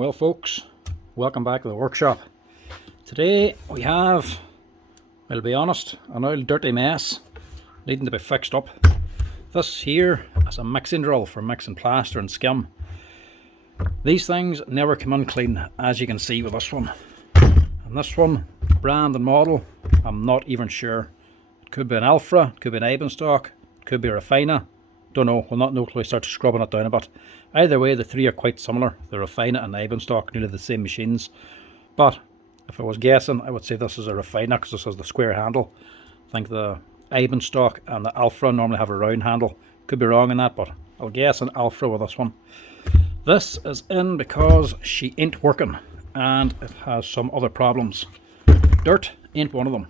Well folks, welcome back to the workshop. Today we have, well, to be honest, an old dirty mess needing to be fixed up. This here is a mixing drill for mixing plaster and skim. These things never come in clean, as you can see with this one. And this one, brand and model, I'm not even sure. It could be an Alfra, it could be an Eibenstock, it could be a Refina. Don't know, we'll not know till we start scrubbing it down a bit. Either way, the three are quite similar. The Refina and Eibenstock, nearly the same machines. But if I was guessing, I would say this is a Refina because this has the square handle. I think the Eibenstock and the Alfra normally have a round handle. Could be wrong in that, but I'll guess an Alfra with this one. This is in because she ain't working and it has some other problems. Dirt ain't one of them.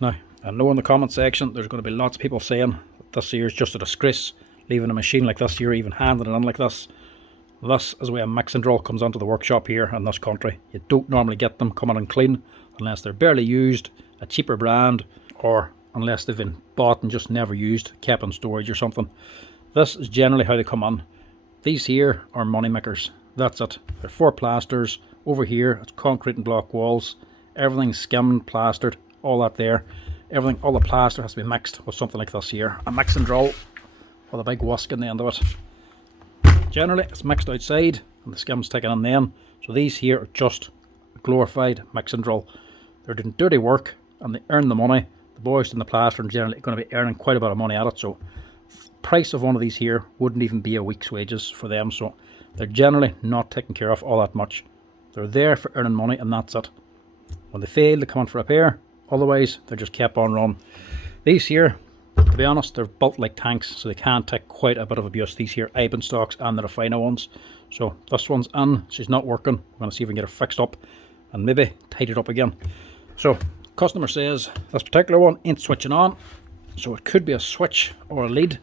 Now, I know in the comment section there's going to be lots of people saying this here is just a disgrace, leaving a machine like this here, even handing it in like this. This is where a mixing drill comes onto the workshop here in this country. You don't normally get them coming in clean unless they're barely used, a cheaper brand, or unless they've been bought and just never used, kept in storage or something. This is generally how they come on. These here are money makers. That's it. They're 4 plasters. Over here it's concrete and block walls. Everything's skimmed, plastered, all that there. Everything, all the plaster has to be mixed with something like this here. A mixing drill with a big whisk in the end of it. Generally it's mixed outside and the skim's taken in then. So these here are just a glorified mixing drill. They're doing dirty work and they earn the money. The boys in the plaster are generally going to be earning quite a bit of money at it. So the price of one of these here wouldn't even be a week's wages for them. So they're generally not taken care of all that much. They're there for earning money and that's it. When they fail, they come on for repair. Otherwise, they're just kept on running. These here, to be honest, they're built like tanks, so they can take quite a bit of abuse. These here Eibenstocks and the Refina ones. So this one's in, she's not working. We're going to see if we can get her fixed up and maybe tidy it up again. So customer says this particular one ain't switching on, so it could be a switch or a lead.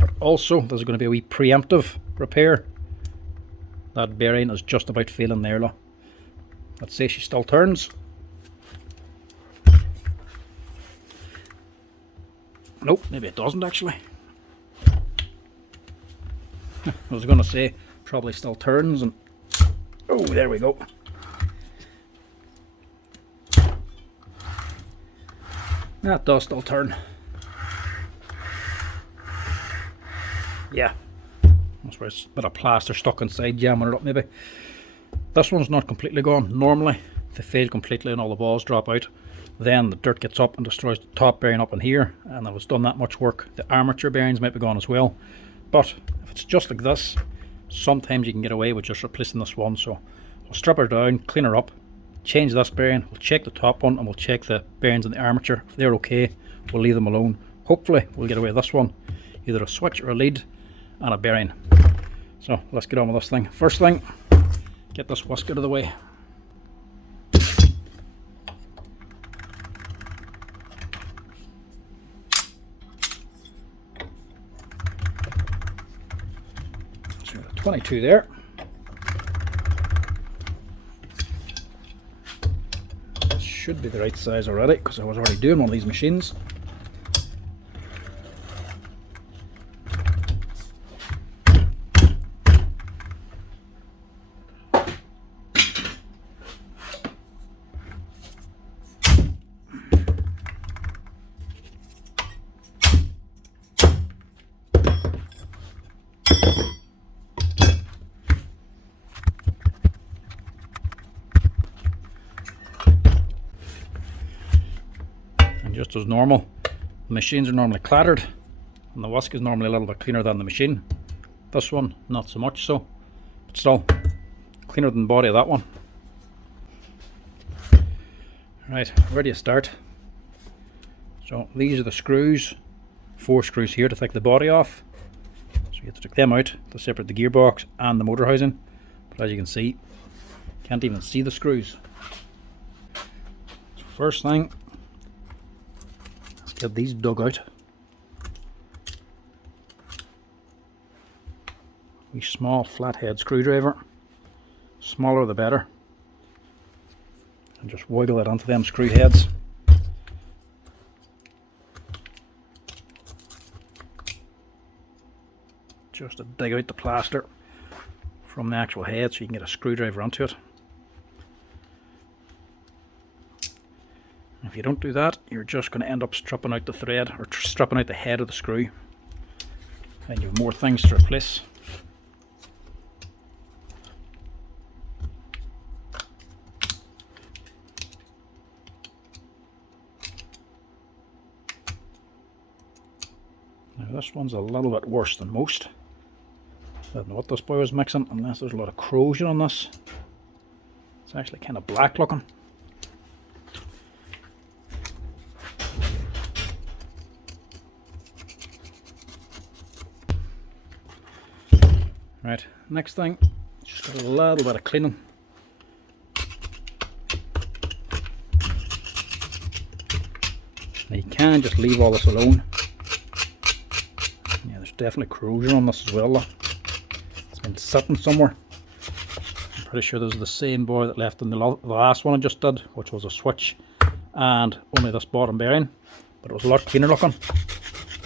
But also there's going to be a wee preemptive repair. That bearing is just about failing there. Look. Let's say she still turns. Nope, maybe it doesn't actually. I was going to say probably still turns and oh, there we go. That does still turn. Yeah, that's where it's a bit of plaster stuck inside, jamming it up maybe. This one's not completely gone. Normally they fail completely and all the balls drop out. Then the dirt gets up and destroys the top bearing up in here, and if it's done that much work, the armature bearings might be gone as well. But if it's just like this, sometimes you can get away with just replacing this one. So we'll strip her down, clean her up, change this bearing, we'll check the top one and we'll check the bearings in the armature. If they're okay, we'll leave them alone. Hopefully we'll get away with this one, either a switch or a lead and a bearing. So let's get on with this thing. First thing, get this whisk out of the way. So 22 there. This should be the right size already because I was already doing one of these machines. Just as normal, the machines are normally clattered and the whisk is normally a little bit cleaner than the machine. This one not so much so, but still cleaner than the body of that one. Right, where do you start? So these are the screws, 4 screws here to take the body off. So you have to take them out to separate the gearbox and the motor housing. But as you can see, can't even see the screws. So first thing, get these dug out. A small flathead screwdriver, smaller the better, and just wiggle it onto them screw heads. Just to dig out the plaster from the actual head so you can get a screwdriver onto it. If you don't do that, you're just going to end up stripping out the thread, or stripping out the head of the screw, and you have more things to replace. Now this one's a little bit worse than most. I don't know what this boy was mixing, unless there's a lot of corrosion on this. It's actually kind of black looking. Right, next thing, just got a little bit of cleaning. Now you can just leave all this alone. Yeah, there's definitely corrosion on this as well though. It's been sitting somewhere. I'm pretty sure this is the same boy that left in the last one I just did, which was a switch and only this bottom bearing, but it was a lot cleaner looking.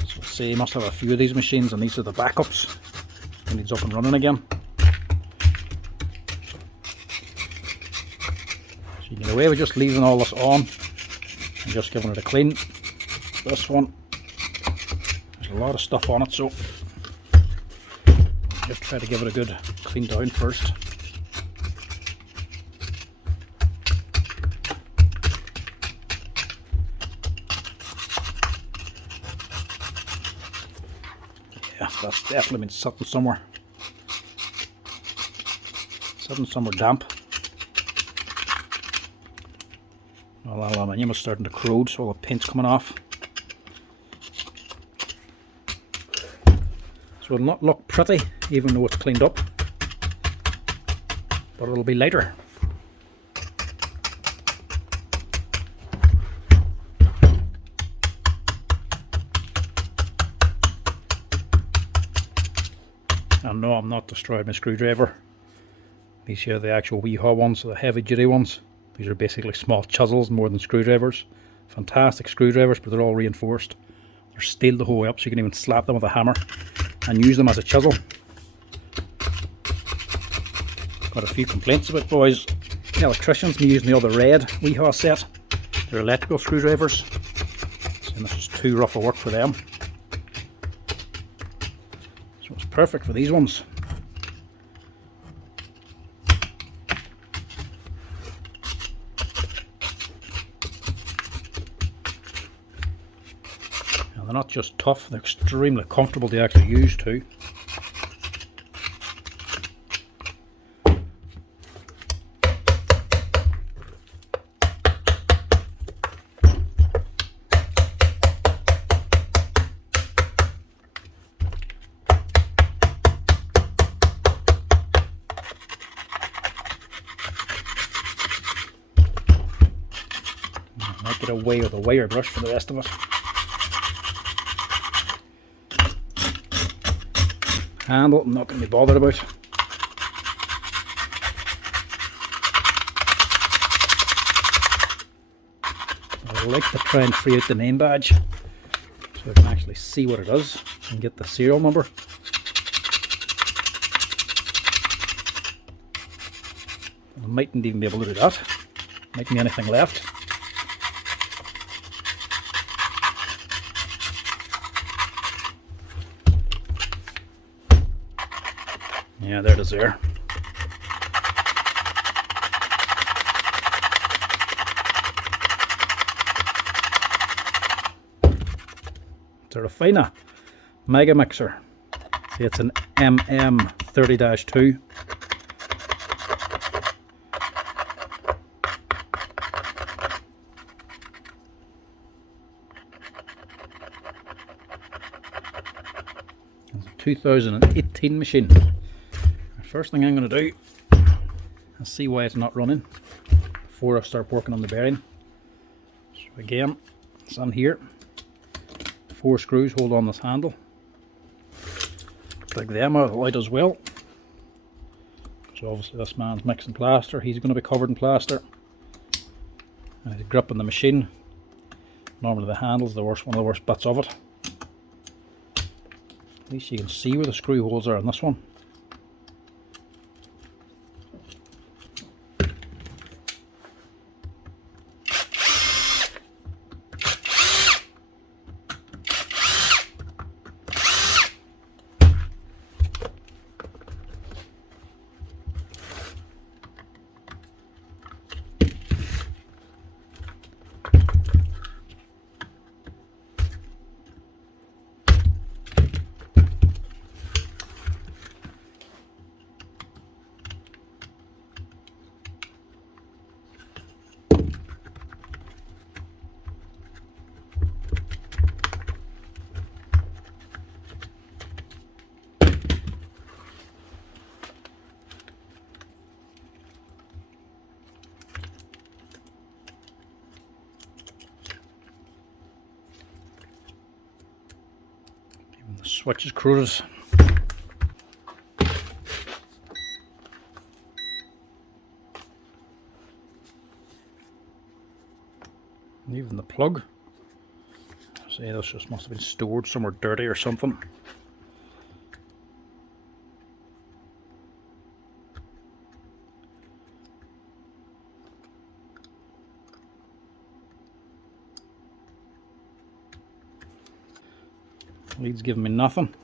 So say you must have a few of these machines, and these are the backups. It needs up and running again. So you can get away with just leaving all this on and just giving it a clean. This one, there's a lot of stuff on it, so just try to give it a good clean down first. Yeah, that's definitely been sitting somewhere. Sitting somewhere damp. All the aluminium is starting to corrode, so all the paint's coming off. So it'll not look pretty, even though it's cleaned up, but it'll be lighter. And no, I'm not destroying my screwdriver. These here are the actual wee-haw ones, the heavy duty ones. These are basically small chisels more than screwdrivers. Fantastic screwdrivers, but they're all reinforced. They're steel the whole way up, so you can even slap them with a hammer and use them as a chisel. Got a few complaints about boys, the electricians, me using the other red wee-haw set. They're electrical screwdrivers, and this is too rough a work for them. So it's perfect for these ones. They're not just tough, they're extremely comfortable to actually use too. I might get away with a wire brush for the rest of it. Handle, I'm not going to be bothered about. I like to try and free out the name badge so I can actually see what it is and get the serial number. I mightn't even be able to do that. Mightn't be anything left. Yeah, there it is there. It's a Refina Mega Mixer. See, it's an MM30-2. It's a 2018 machine. First thing I'm going to do is see why it's not running before I start working on the bearing. So again, it's on here. 4 screws hold on this handle. Take them out as well. So obviously this man's mixing plaster, he's going to be covered in plaster. And he's gripping the machine. Normally the handle's one of the worst bits of it. At least you can see where the screw holes are on this one. switch is corroded. And even the plug. See, this just must have been stored somewhere dirty or something. Lead's giving me nothing.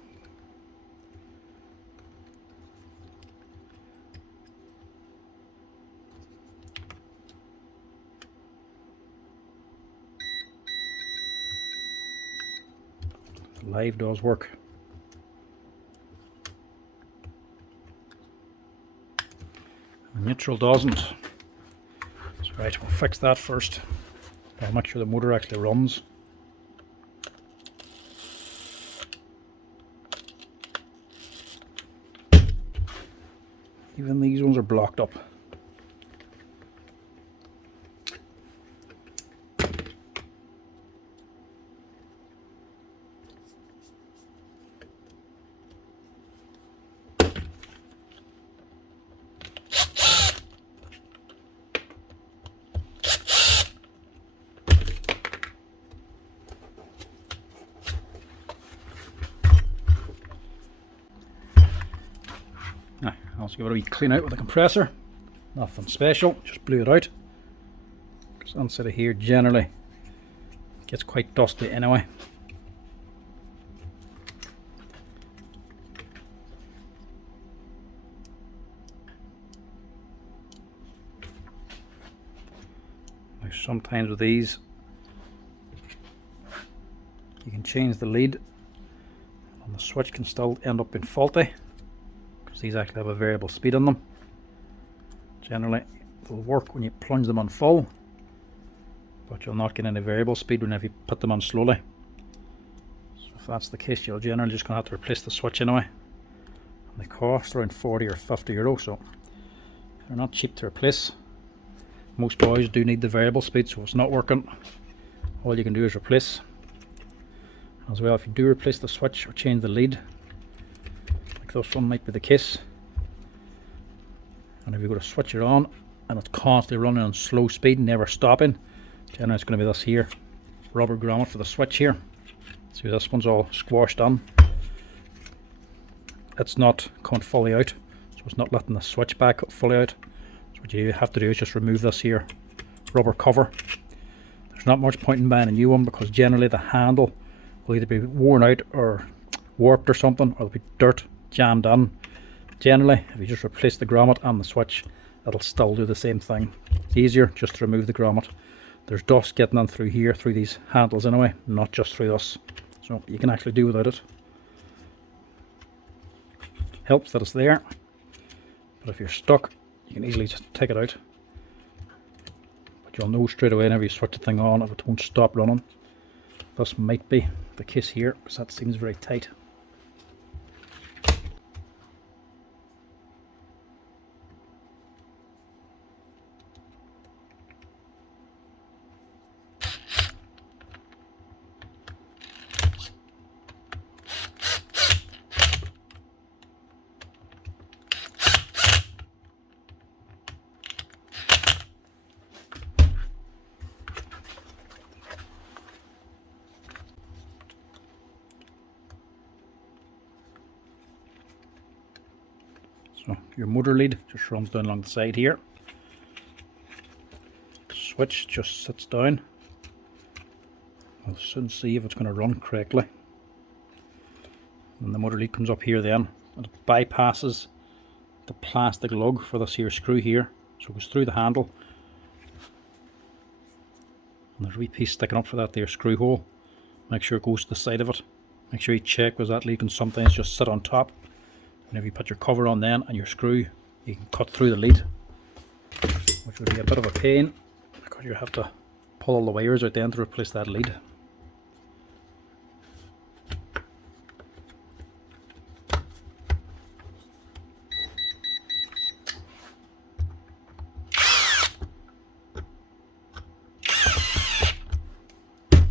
The live does work. Neutral doesn't. That's right, we'll fix that first. I'll make sure the motor actually runs. Even these ones are blocked up. Also give it a wee clean out with the compressor. Nothing special, just blew it out. Because inside of here generally gets quite dusty anyway. Now sometimes with these you can change the lead and the switch can still end up being faulty. These actually have a variable speed on them. Generally they'll work when you plunge them on full, but you'll not get any variable speed whenever you put them on slowly. So if that's the case, you'll generally just going to have to replace the switch anyway. And they cost around 40 or 50 euro, so they're not cheap to replace. Most boys do need the variable speed, so if it's not working, all you can do is replace. As well, if you do replace the switch or change the lead, this one might be the case, and if you go to switch it on and it's constantly running on slow speed, never stopping, generally it's going to be this here rubber grommet for the switch here. See, this one's all squashed on. It's not coming fully out, so it's not letting the switch back fully out. So what you have to do is just remove this here rubber cover. There's not much point in buying a new one, because generally the handle will either be worn out or warped or something, or there'll be dirt jammed in. Generally, if you just replace the grommet and the switch, it'll still do the same thing. It's easier just to remove the grommet. There's dust getting in through here, through these handles anyway, not just through this. So you can actually do without it. Helps that it's there, but if you're stuck, you can easily just take it out. But you'll know straight away whenever you switch the thing on if it won't stop running. This might be the case here, because that seems very tight. So your motor lead just runs down along the side here. Switch just sits down. We'll soon see if it's going to run correctly. And the motor lead comes up here then, and it bypasses the plastic lug for this here screw here. So it goes through the handle. And there's a wee piece sticking up for that there screw hole. Make sure it goes to the side of it. Make sure you check, because that lead can sometimes just sit on top. Whenever you put your cover on then and your screw, you can cut through the lead, which would be a bit of a pain, because you have to pull all the wires out then to replace that lead.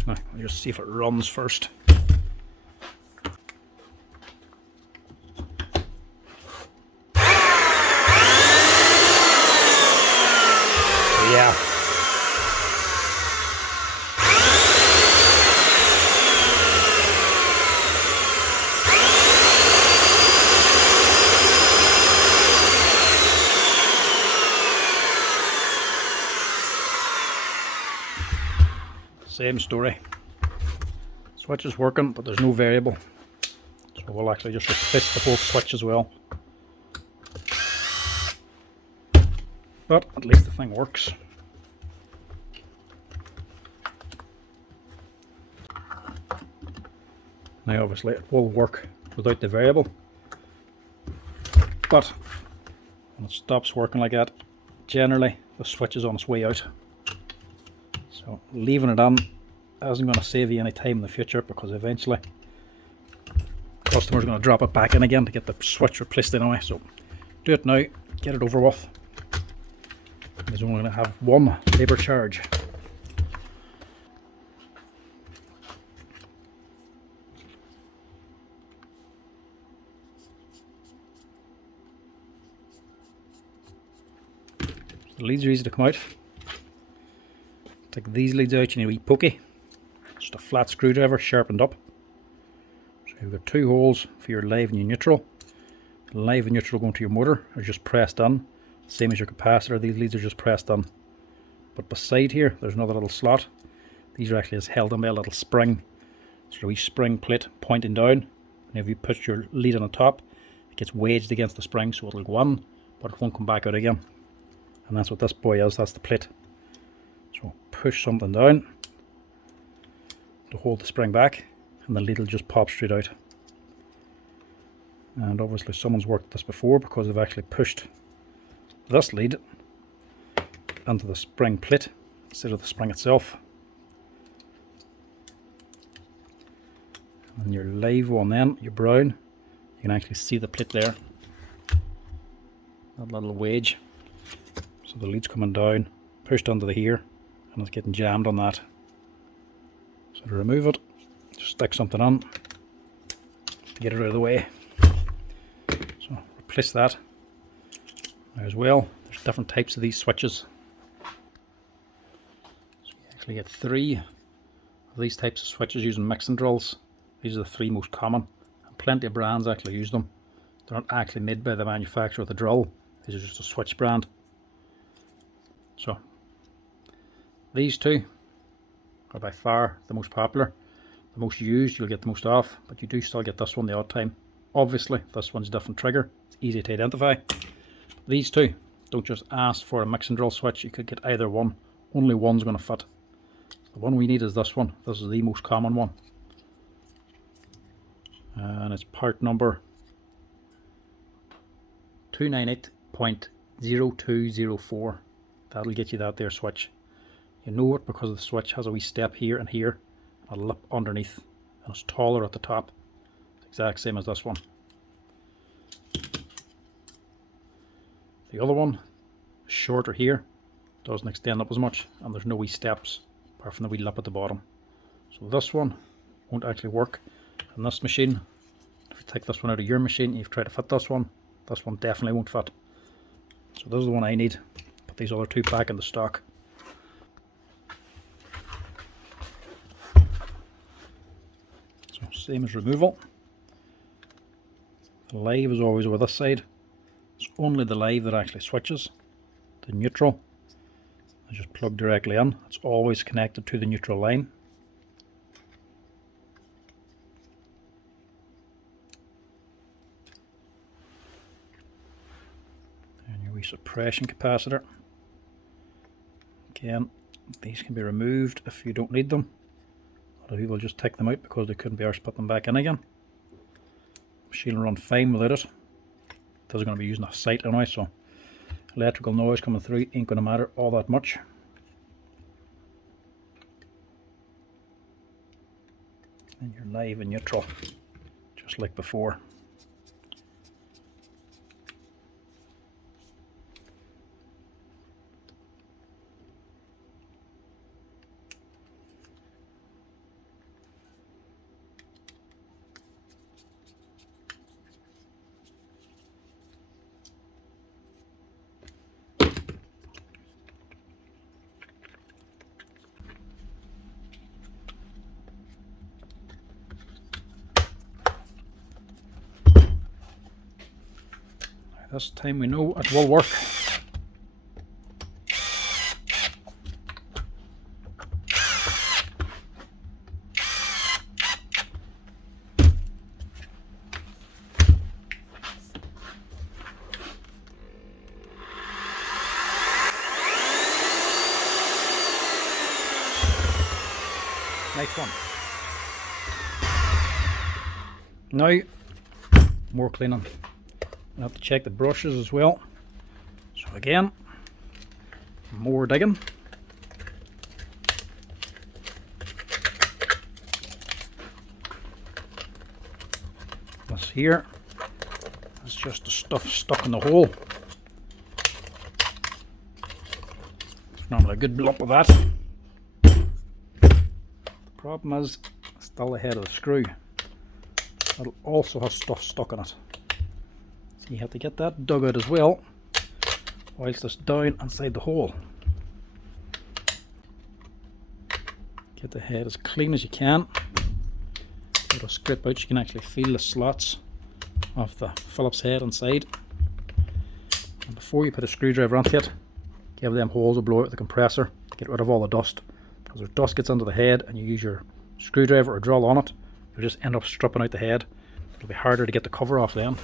Now, I'll just see if it runs first. Yeah. Same story. Switch is working, but there's no variable. So we'll actually just replace the whole switch as well. But at least the thing works. Now obviously it will work without the variable, but when it stops working like that, generally the switch is on its way out. So leaving it on isn't going to save you any time in the future, because eventually customers are going to drop it back in again to get the switch replaced anyway. So do it now, get it over with. It's only going to have one labour charge. The leads are easy to come out. Take these leads out, you need a wee pokey. Just a flat screwdriver sharpened up. So you've got two holes for your live and your neutral. Live and neutral going to your motor are just pressed on. Same as your capacitor, these leads are just pressed on. But beside here, there's another little slot. These are actually held on by a little spring. So a wee spring plate pointing down. And if you put your lead on the top, it gets wedged against the spring, so it'll go on, but it won't come back out again. And that's what this boy is, that's the plate. So push something down to hold the spring back, and the lead will just pop straight out. And obviously someone's worked this before, because they've actually pushed this lead into the spring plate instead of the spring itself. And your live one then, your brown, you can actually see the plate there, that little wedge. So the lead's coming down, pushed onto the here, and it's getting jammed on that. So to remove it, just stick something on, get it out of the way. So replace that. Now as well, there's different types of these switches. So you actually get 3 of these types of switches using mixing drills. These are the 3 most common, and plenty of brands actually use them. They're not actually made by the manufacturer of the drill, these are just a switch brand. So these 2 are by far the most popular, the most used, you'll get the most off, but you do still get this one the odd time. Obviously this one's a different trigger, it's easy to identify. These 2, don't just ask for a mixing drill switch, you could get either one, only one's going to fit. The one we need is this one, this is the most common one. And it's part number 298.0204. That'll get you that there switch. You know it because the switch has a wee step here and here, and a lip underneath, and it's taller at the top. It's the exact same as this one. The other one is shorter here, doesn't extend up as much, and there's no wee steps apart from the wee lip at the bottom. So this one won't actually work in this machine. If you take this one out of your machine and you've tried to fit this one definitely won't fit. So this is the one I need. Put these other 2 back in the stock. So same as removal. The live is always over this side. It's only the live that actually switches. The neutral is just plugged directly in. It's always connected to the neutral line. And your wee suppression capacitor. Again, these can be removed if you don't need them. A lot of people just take them out because they couldn't be arsed put them back in again. Machine will run fine without it. This is going to be using a sight anyway, so electrical noise coming through ain't going to matter all that much. And your live and neutral, just like before. This time we know it will work. Nice one. Now, more cleaning. I have to check the brushes as well. So again, more digging. This here is just the stuff stuck in the hole. There's normally a good lump of that. The problem is still the head of the screw. It'll also have stuff stuck in it. So you have to get that dug out as well, whilst it's down inside the hole. Get the head as clean as you can. It'll scrape out, you can actually feel the slots of the Phillips head inside. And before you put a screwdriver onto it, give them holes a blow out with the compressor to get rid of all the dust. Because if dust gets into the head and you use your screwdriver or drill on it, you'll just end up stripping out the head. It'll be harder to get the cover off then.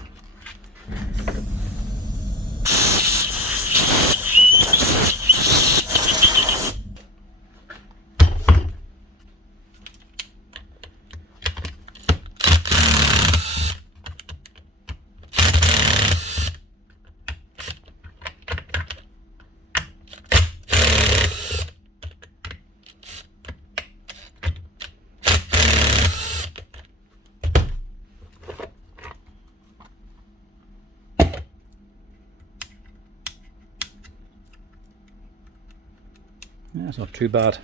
Yeah, it's not too bad.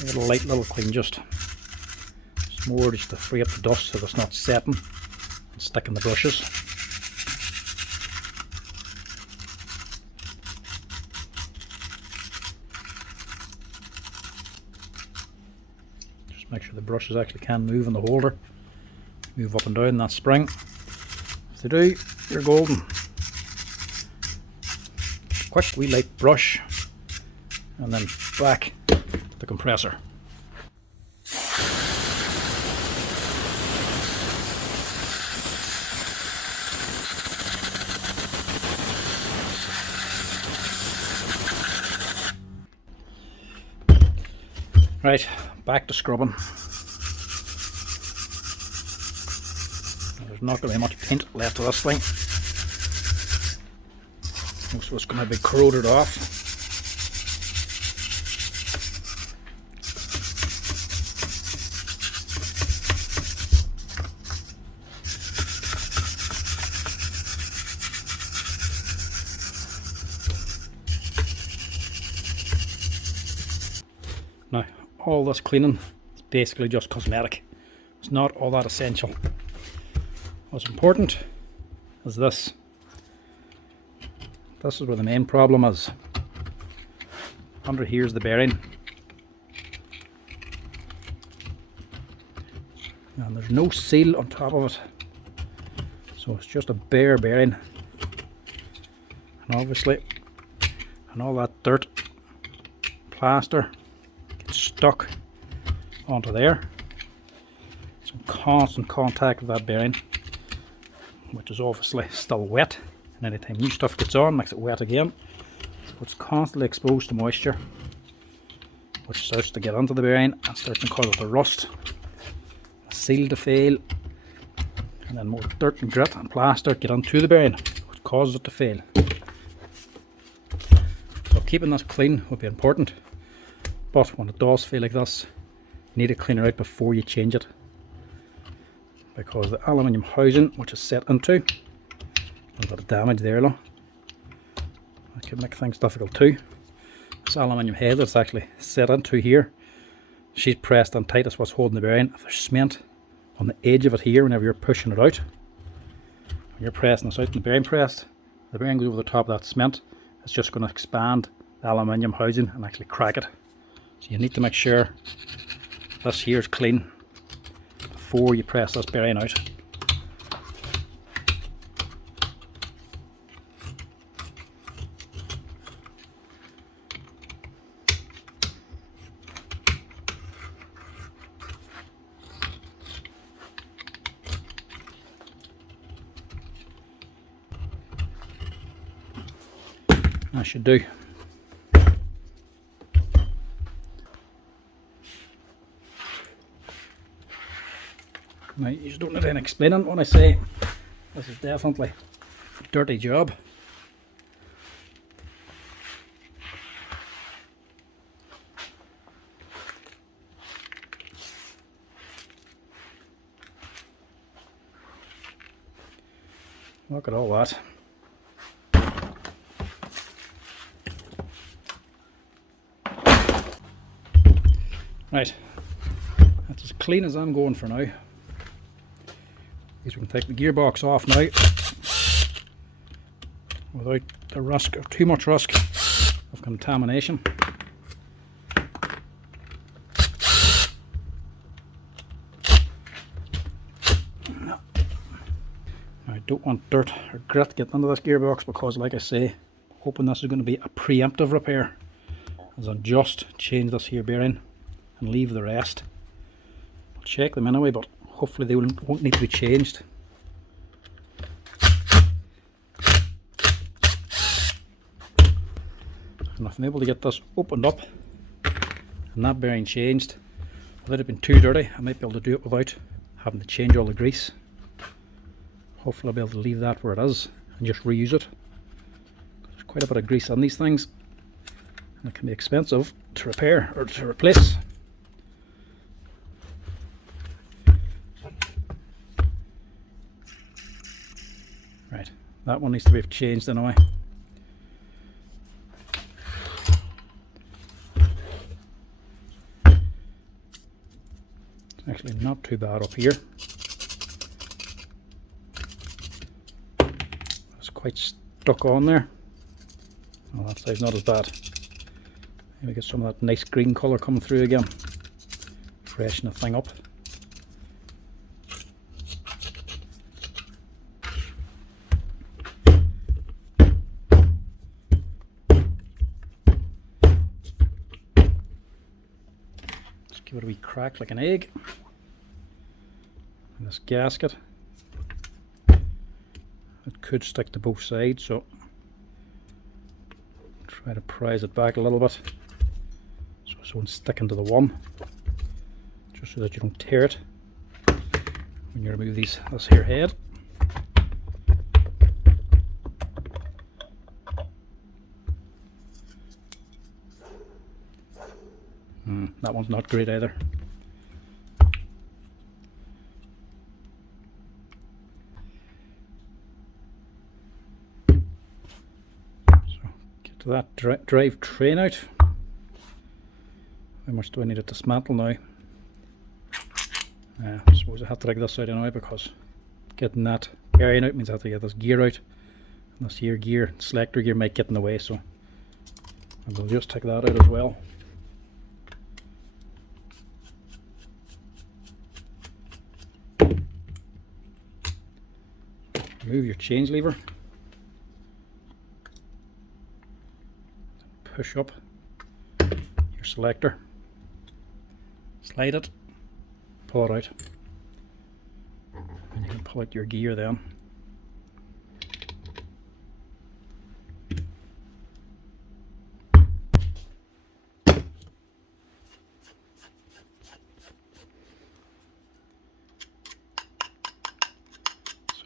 A light little clean, just it's more just to free up the dust so it's not setting and sticking the brushes. Just make sure the brushes actually can move in the holder, move up and down that spring. If they do, you're golden. Quick wee light brush and then back the compressor. Right, back to scrubbing. There's not going to be much paint left of this thing. Most of it's going to be corroded off. Now, all this cleaning is basically just cosmetic. It's not all that essential. What's important is this. This is where the main problem is. Under here's the bearing. And there's no seal on top of it. So it's just a bare bearing. And obviously, and all that dirt, plaster, gets stuck onto there. It's in constant contact with that bearing, which is obviously still wet, and anytime new stuff gets on, makes it wet again. So it's constantly exposed to moisture, which starts to get onto the bearing and starts to cause it to rust, the seal to fail, and then more dirt and grit and plaster get onto the bearing, which causes it to fail. So keeping this clean would be important, but when it does feel like this, you need to clean it out before you change it, because the aluminium housing which is set into, a bit of damage there, look. That could make things difficult too. This aluminium head that's actually set into here, she's pressed on tight, that's what's holding the bearing. If there's cement on the edge of it here, whenever you're pushing it out, when you're pressing this out and the bearing pressed, the bearing goes over the top of that cement, it's just going to expand the aluminium housing and actually crack it. So you need to make sure this here is clean before you press this bearing out. That should do. Now, you don't need any explaining when I say this is definitely a dirty job. Look at all that. Right, that's as clean as I'm going for now. We can take the gearbox off now without the rust or too much rust of contamination. I don't want dirt or grit getting into this gearbox because, like I say, hoping this is going to be a preemptive repair, as I'll just change this here bearing and leave the rest. I'll check them anyway, but hopefully they won't need to be changed. And if I'm able to get this opened up and that bearing changed without it being too dirty, I might be able to do it without having to change all the grease. Hopefully I'll be able to leave that where it is and just reuse it. There's quite a bit of grease on these things and it can be expensive to repair or to replace. Right, that one needs to be changed anyway. It's actually not too bad up here. It's quite stuck on there. Oh, that side's not as bad. Maybe get some of that nice green colour coming through again. Freshen the thing up. Give it a wee crack like an egg. And this gasket, it could stick to both sides, so try to prise it back a little bit so it won't stick into the one, just so that you don't tear it when you remove this here head. That one's not great either. So get to that drive train out. How much do I need it to dismantle now? I suppose I have to take this out anyway, because getting that bearing out means I have to get this gear out. And this here gear, selector gear, might get in the way, so I will just take that out as well. Remove your change lever, push up your selector, slide it, pull it out, and you can pull out your gear then.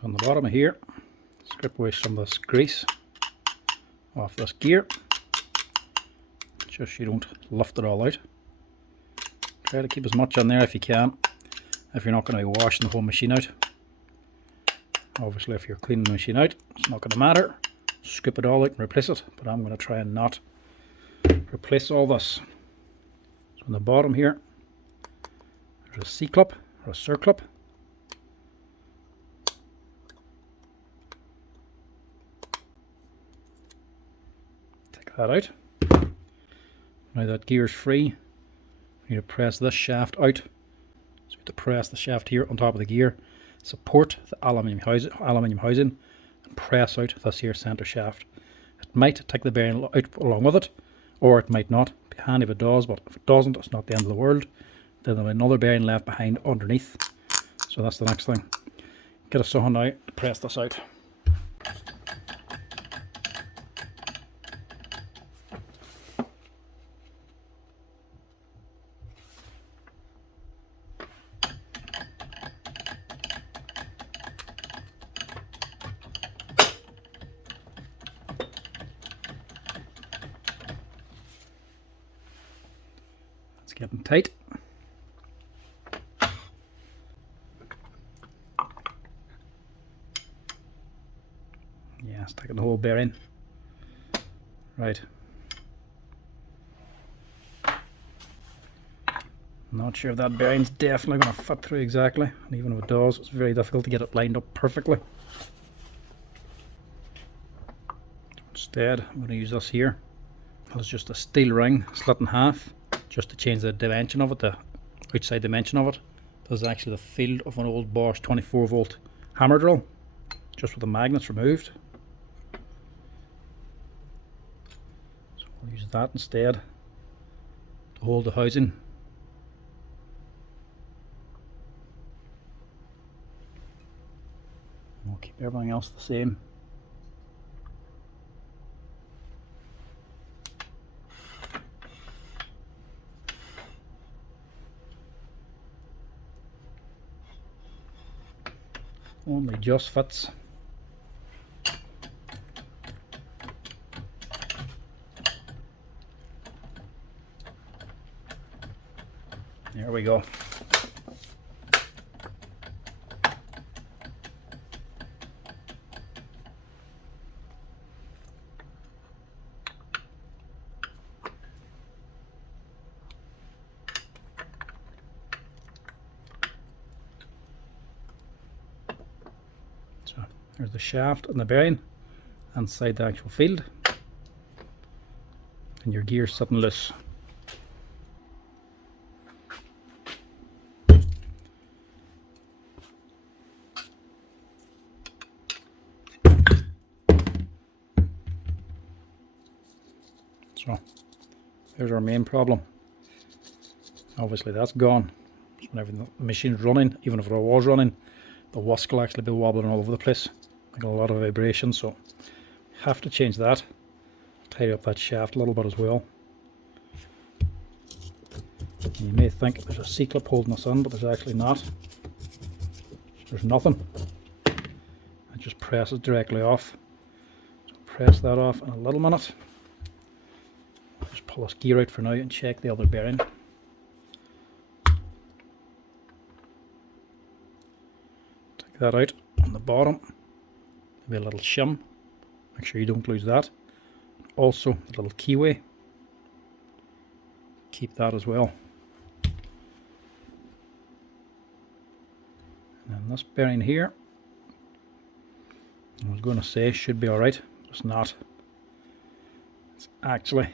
On the bottom of here, scrape away some of this grease off this gear, just so you don't luft it all out. Try to keep as much on there if you can, if you're not going to be washing the whole machine out. Obviously if you're cleaning the machine out, it's not going to matter. Scoop it all out and replace it, but I'm going to try and not replace all this. So on the bottom here, there's a C-clip or a circlip. That out. Now that gear's free, you need to press this shaft out So to press the shaft here on top of the gear, support the aluminium housing, and press out this here centre shaft. It might take the bearing out along with it, or it might not. It'd be handy if it does, but if it doesn't, it's not the end of the world. Then there'll be another bearing left behind underneath. So that's the next thing. Get a saw now to press this out. It's getting tight. Yeah, it's taking the whole bearing. Right. Not sure if that bearing's definitely going to fit through exactly, and even if it does, it's very difficult to get it lined up perfectly. Instead, I'm going to use this here. It's just a steel ring slit in half, just to change the dimension of it, the outside dimension of it. This is actually the field of an old Bosch 24 volt hammer drill, just with the magnets removed. So I'll use that instead to hold the housing. We'll keep everything else the same. Only just fits. There we go. So there's the shaft and the bearing inside the actual field, and your gear sitting loose. So there's our main problem. Obviously that's gone. So whenever the machine's running, even if it was running, the whisk will actually be wobbling all over the place, making a lot of vibration, so have to change that. Tidy up that shaft a little bit as well. You may think there's a C-clip holding this in, but there's actually not. There's nothing. It just presses directly off. So press that off in a little minute. Just pull this gear out for now and check the other bearing. Take that out on the bottom. Maybe a little shim. Make sure you don't lose that. Also the little keyway. Keep that as well. And this bearing here, I was going to say should be alright, but it's not. It's actually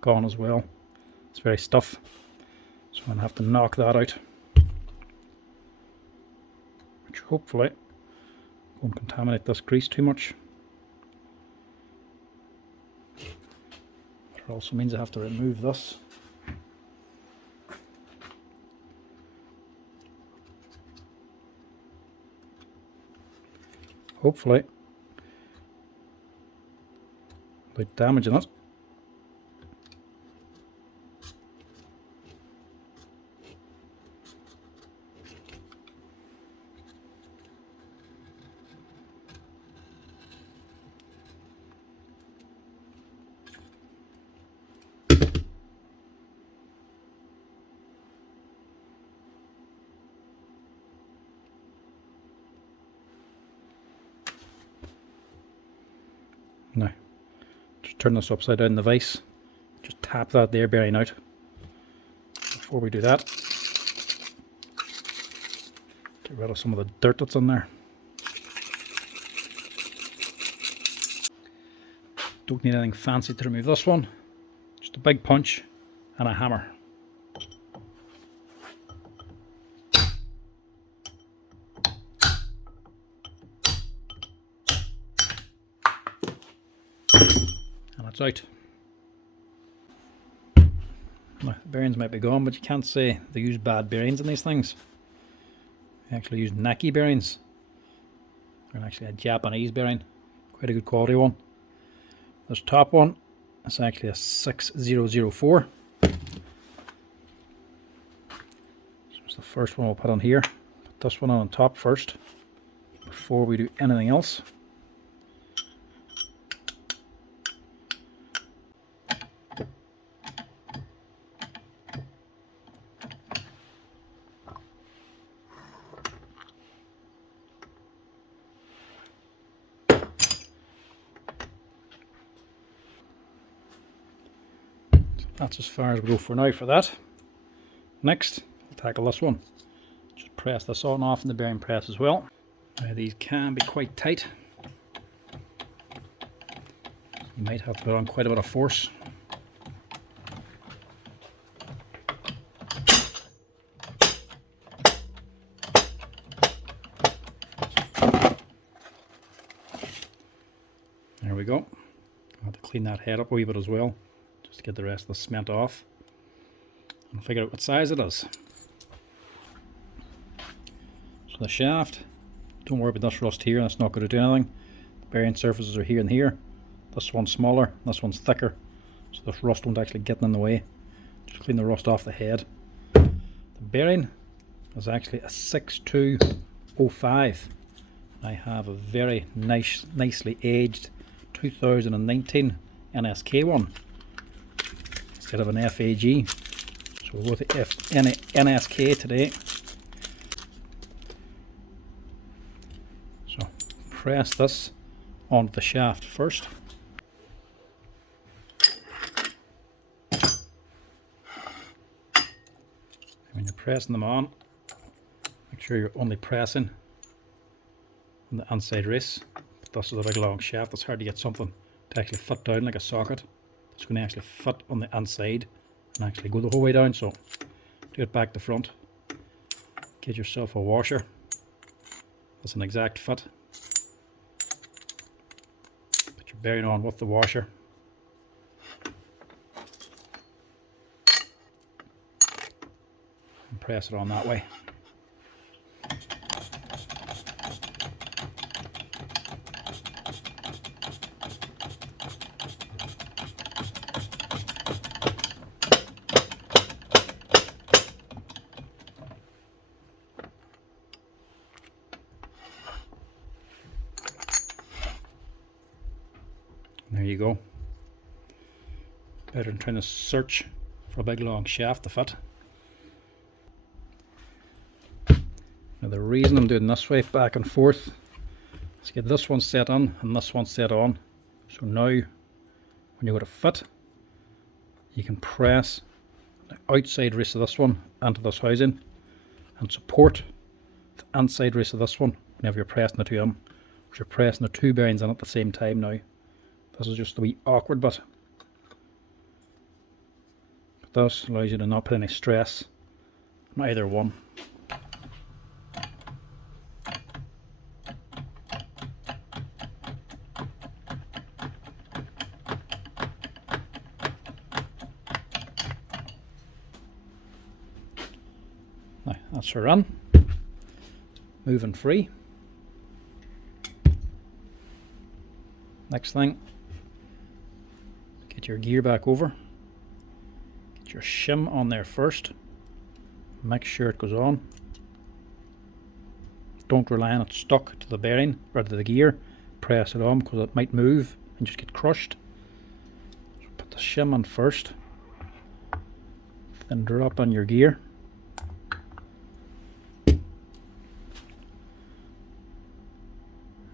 gone as well. It's very stiff, so I'm going to have to knock that out, which hopefully won't contaminate this grease too much. But it also means I have to remove this. Hopefully without damaging it. Now, just turn this upside down in the vise. Just tap that there bearing out. Before we do that, get rid of some of the dirt that's in there. Don't need anything fancy to remove this one. Just a big punch and a hammer. it's out. Now, the bearings might be gone, but you can't say they use bad bearings in these things. They actually use Naki bearings. They're actually a Japanese bearing, quite a good quality one. This top one is actually a 6004. So it's the first one we'll put on here. Put this one on top first before we do anything else. That's as far as we go for now for that. Next, we'll tackle this one. Just press this on off in the bearing press as well. Now, these can be quite tight. You might have to put on quite a bit of force. There we go. I'll have to clean that head up a wee bit as well, just to get the rest of the cement off and figure out what size it is. So the shaft, don't worry about this rust here, that's not going to do anything. The bearing surfaces are here and here. This one's smaller, this one's thicker, so this rust won't actually get in the way. Just clean the rust off the head. The bearing is actually a 6205. I have a very nicely aged 2019 NSK one instead of an FAG. So we'll go with the NSK today. So press this onto the shaft first. When you're pressing them on, make sure you're only pressing on the inside race. This is a big long shaft, it's hard to get something to actually fit down like a socket. It's going to actually fit on the inside and actually go the whole way down, so do it back to front. Get yourself a washer. That's an exact fit. Put your bearing on with the washer. And press it on that way. There you go. Better than trying to search for a big long shaft to fit. Now the reason I'm doing this way back and forth is to get this one set on and this one set on. So now when you go to fit, you can press the outside race of this one into this housing and support the inside race of this one whenever you're pressing the two of them. You're pressing the two bearings in at the same time now. This is just the wee awkward bit. But this allows you to not put any stress on either one. Now that's her run. Moving free. Next thing, get your gear back over. Get your shim on there first. Make sure it goes on. Don't rely on it stuck to the bearing or to the gear. Press it on because it might move and just get crushed. So put the shim on first. Then drop on your gear.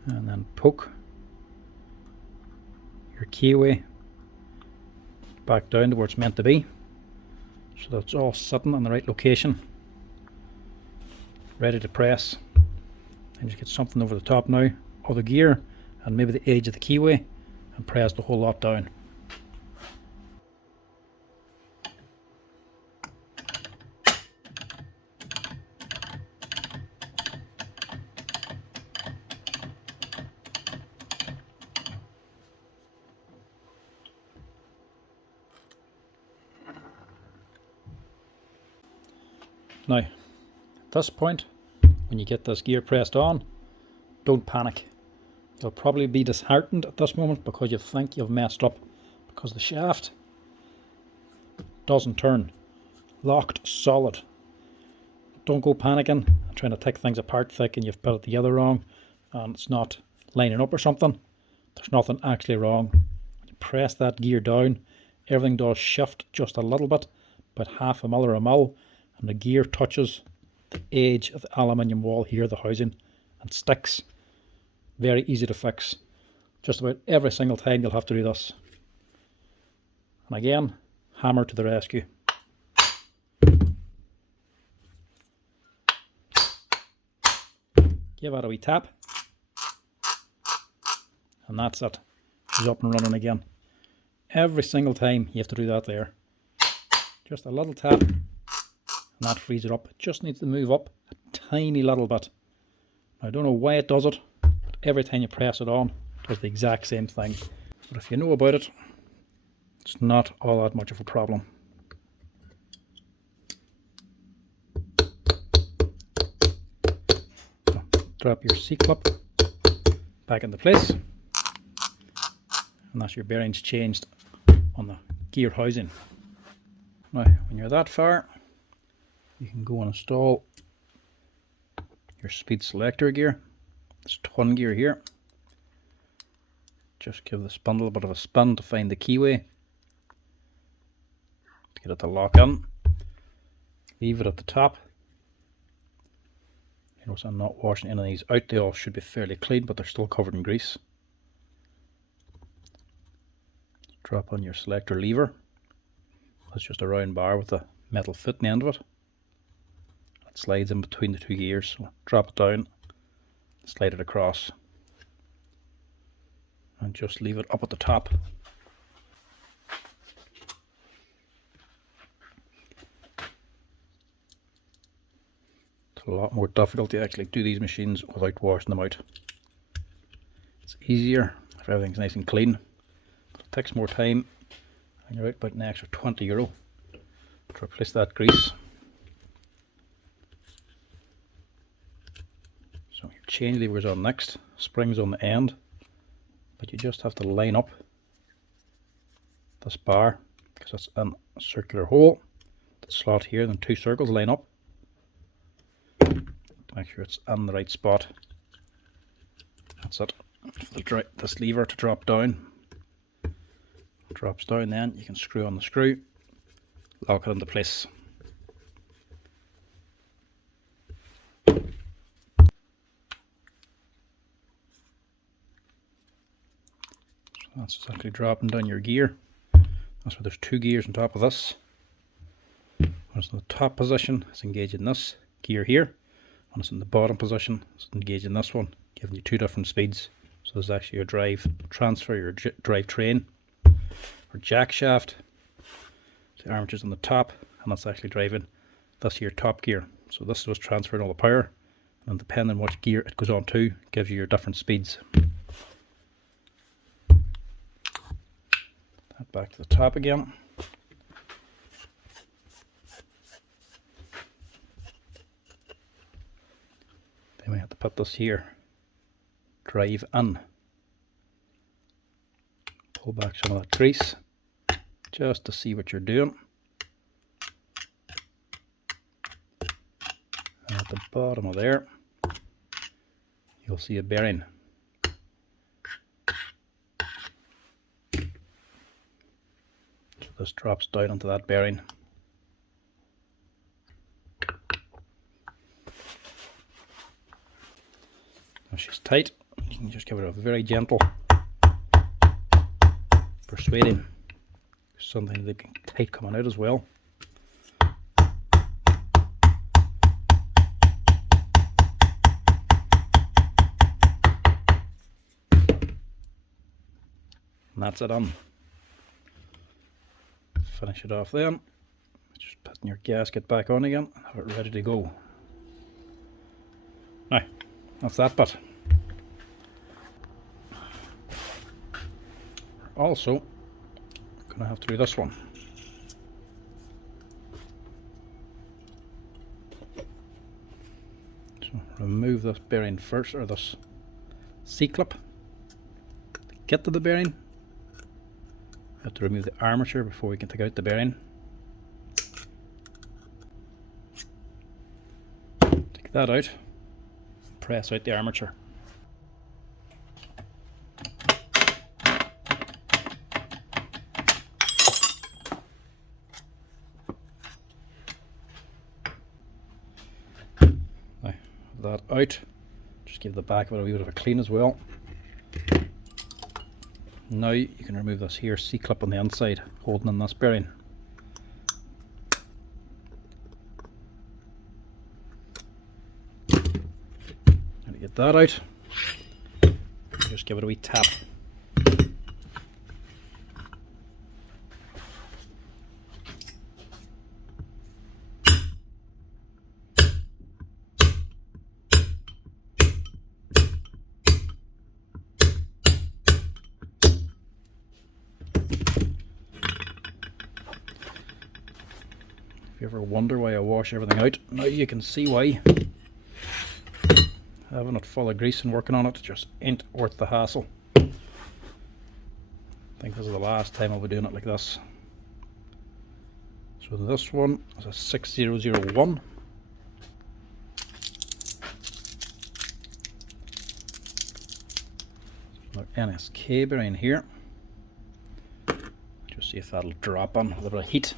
And then poke your keyway back down to where it's meant to be, so that it's all sitting in the right location, ready to press. And just get something over the top now of the gear and maybe the edge of the keyway and press the whole lot down. Now, at this point, when you get this gear pressed on, don't panic. You'll probably be disheartened at this moment because you think you've messed up, because the shaft doesn't turn. Locked solid. Don't go panicking and trying to take things apart thinking you've put it together wrong and it's not lining up or something. There's nothing actually wrong. When you press that gear down, everything does shift just a little bit, about half a mil or a mil, and the gear touches the edge of the aluminium wall here, the housing, and sticks. Very easy to fix. Just about every single time you'll have to do this. And again, hammer to the rescue. Give that a wee tap. And that's it. It's up and running again. Every single time you have to do that there. Just a little tap and that frees it up. It just needs to move up a tiny little bit. I don't know why it does it, but every time you press it on, it does the exact same thing. But if you know about it, it's not all that much of a problem. So, drop your C-clip back into place. And that's your bearings changed on the gear housing. Now, when you're that far, you can go and install your speed selector gear. This twin gear here. Just give the spindle a bit of a spin to find the keyway. To get it to lock in. Leave it at the top. You notice I'm not washing any of these out. They all should be fairly clean, but they're still covered in grease. Drop on your selector lever. That's just a round bar with a metal foot in the end of it. It slides in between the two gears. So drop it down, slide it across, and just leave it up at the top. It's a lot more difficult to actually do these machines without washing them out. It's easier if everything's nice and clean. It takes more time, and you're out about an extra €20 to replace that grease. So your chain lever's on next, springs on the end, but you just have to line up this bar because it's in a circular hole. The slot here, then two circles line up to make sure it's in the right spot. That's it. This lever to drop down. Drops down, then you can screw on the screw, lock it into place. So that's exactly dropping down your gear. That's why there's two gears on top of this. When it's in the top position, it's engaging this gear here. When it's in the bottom position, it's engaging this one, giving you two different speeds. So there's actually your drive transfer, your drive train. Or jack shaft. The armature's on the top, and that's actually driving this here top gear. So this is what's transferring all the power, and depending on which gear it goes on to, gives you your different speeds. That back to the top again. Then we have to put this here, drive in. Pull back some of that grease just to see what you're doing. And at the bottom of there, you'll see a bearing. So this drops down onto that bearing. Now she's tight, you can just give it a very gentle persuading. Something they can tight coming out as well. And that's it on. Finish it off then. Just putting your gasket back on again and have it ready to go. Now, that's that bit. Also, gonna have to do this one. remove this bearing first, or this C-clip. To get to the bearing, we have to remove the armature before we can take out the bearing. Take that out, press out the armature. That out, just give the back of it a wee bit of a clean as well. Now you can remove this here C-clip on the inside holding in this bearing. And to get that out, just give it a wee tap. If you ever wonder why I wash everything out, now you can see why. Having it full of grease and working on it just ain't worth the hassle. I think this is the last time I'll be doing it like this. So this one is a 6001. Our NSK bearing here. Just see if that'll drop on with a bit of heat.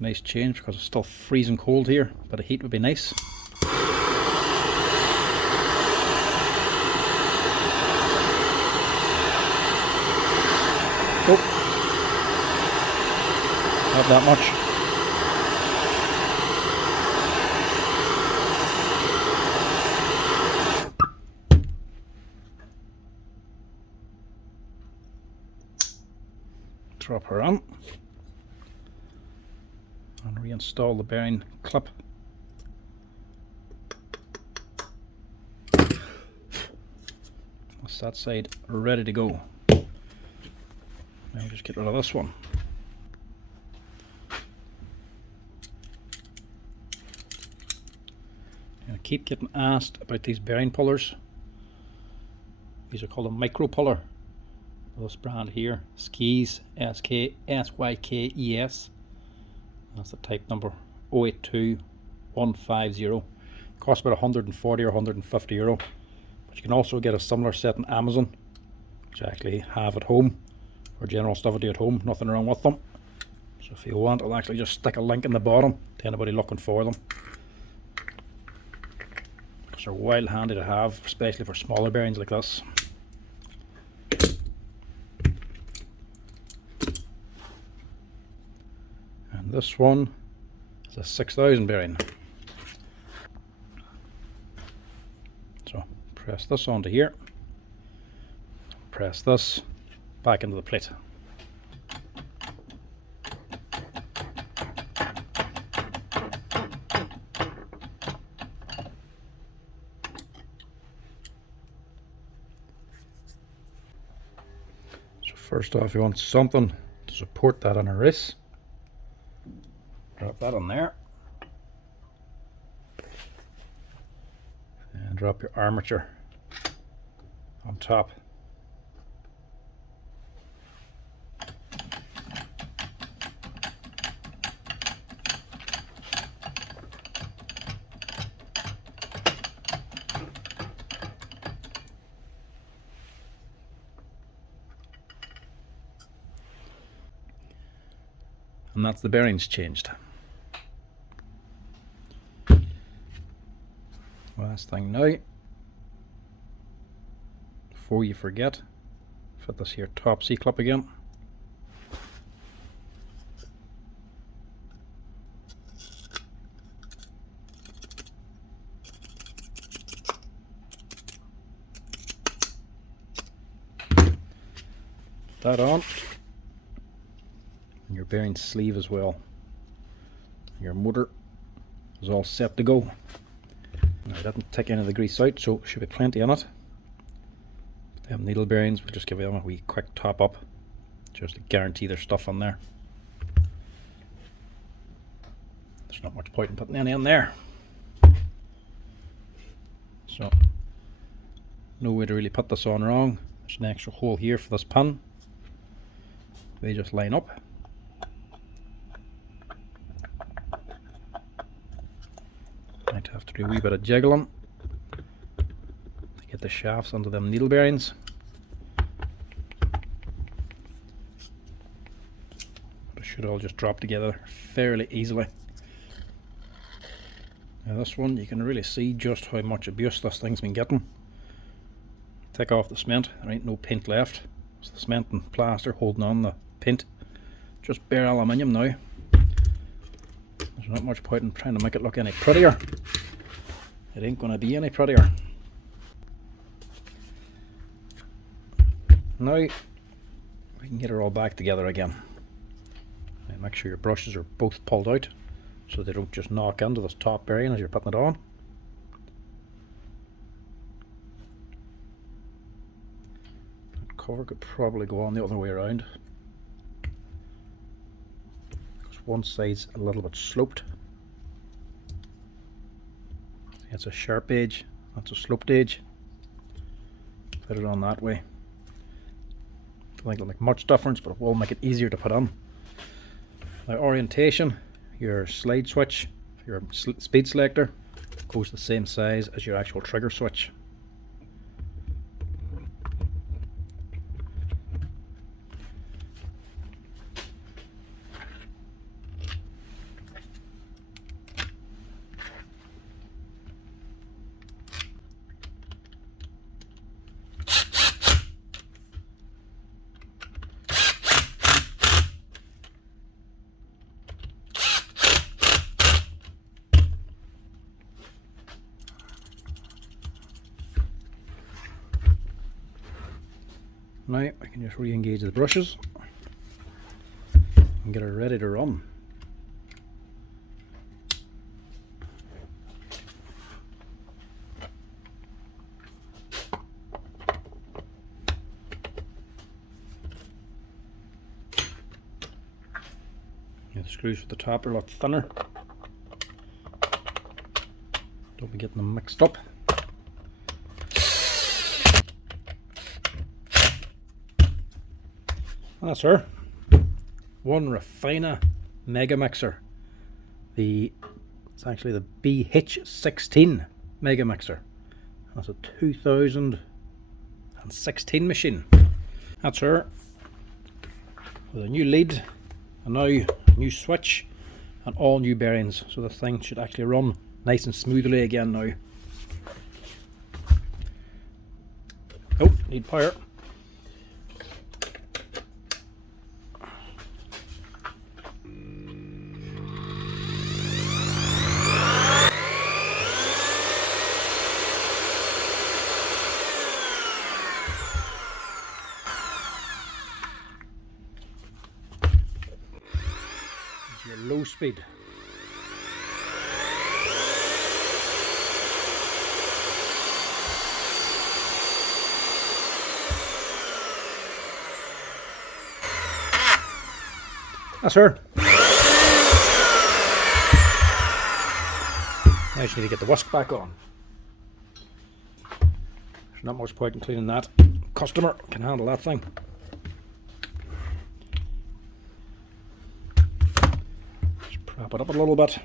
Nice change because it's still freezing cold here, but a heat would be nice. Oh, not that much. Drop her on. And reinstall the bearing clip. That's that side ready to go. Now just get rid of this one. I keep getting asked about these bearing pullers. These are called a micro puller. This brand here, Skis, SKSYKES. That's the type number 082150. Costs about 140 or 150 euro. But you can also get a similar set on Amazon, which I actually have at home, for general stuff I do at home. Nothing wrong with them. So if you want, I'll actually just stick a link in the bottom to anybody looking for them. Because they're wild handy to have, especially for smaller bearings like this. This one is a 6000 bearing. So press this onto here, press this back into the plate. So first off, you want something to support that on a wrist. Drop that on there, and drop your armature on top. And that's the bearings changed. Last thing now, before you forget, fit this here top C-clip again. That on. And your bearing sleeve as well. Your motor is all set to go. Now, I didn't take any of the grease out, so should be plenty in it. Them needle bearings, we'll just give them a wee quick top up, just to guarantee there's stuff on there. There's not much point in putting any in there. So, no way to really put this on wrong. There's an extra hole here for this pin. They just line up. Might have to do a wee bit of jiggling to get the shafts onto them needle bearings. But it should all just drop together fairly easily. Now this one, you can really see just how much abuse this thing's been getting. Take off the cement, there ain't no paint left. It's the cement and plaster holding on the paint. Just bare aluminium now. There's not much point in trying to make it look any prettier. It ain't going to be any prettier. Now we can get it all back together again. And make sure your brushes are both pulled out so they don't just knock into this top bearing as you're putting it on. That cover could probably go on the other way around, because one side's a little bit sloped. It's a sharp edge, that's a sloped edge. Put it on that way. Don't think it'll make much difference, but it will make it easier to put on. Now orientation, your slide switch, your speed selector, goes the same size as your actual trigger switch. Now I can just re-engage the brushes and get it ready to run. The screws for the top are a lot thinner. Don't be getting them mixed up. That's her. One Refina Mega Mixer. It's actually the BH16 Mega Mixer. That's a 2016 machine. That's her. With a new lead, a new switch, and all new bearings. So the thing should actually run nice and smoothly again now. Oh, need power. Your low speed. That's her. Now you just need to get the whisk back on. There's not much point in cleaning that. Customer can handle that thing. Prop it up a little bit.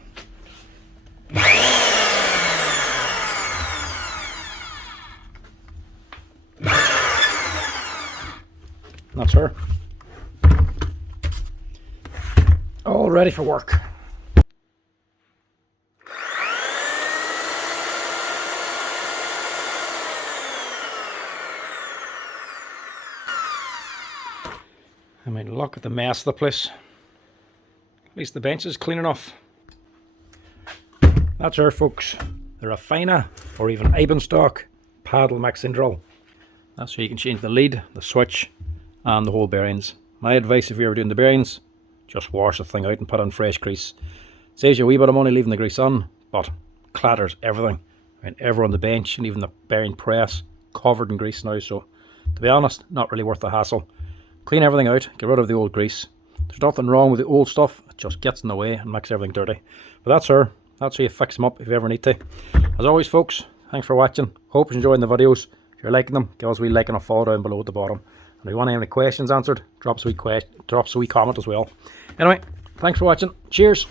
That's her. All ready for work. I mean, look at the mess of the place. At least the bench is clean enough. That's her, folks. The Refina or even Eibenstock paddle mixing drill. That's so you can change the lead, the switch, and the whole bearings. My advice if you're ever doing the bearings, just wash the thing out and put on fresh grease. Saves you a wee bit of money leaving the grease on, but clatters everything. I mean, everyone on the bench and even the bearing press covered in grease now, so to be honest, not really worth the hassle. Clean everything out, get rid of the old grease. There's nothing wrong with the old stuff, it's just gets in the way and makes everything dirty. But that's how you fix them up if you ever need to. As always, folks, thanks for watching. Hope you're enjoying the videos. If you're liking them, give us a wee like and a follow down below at the bottom. And if you want any questions answered, drop us a wee comment as well. Anyway, thanks for watching. Cheers.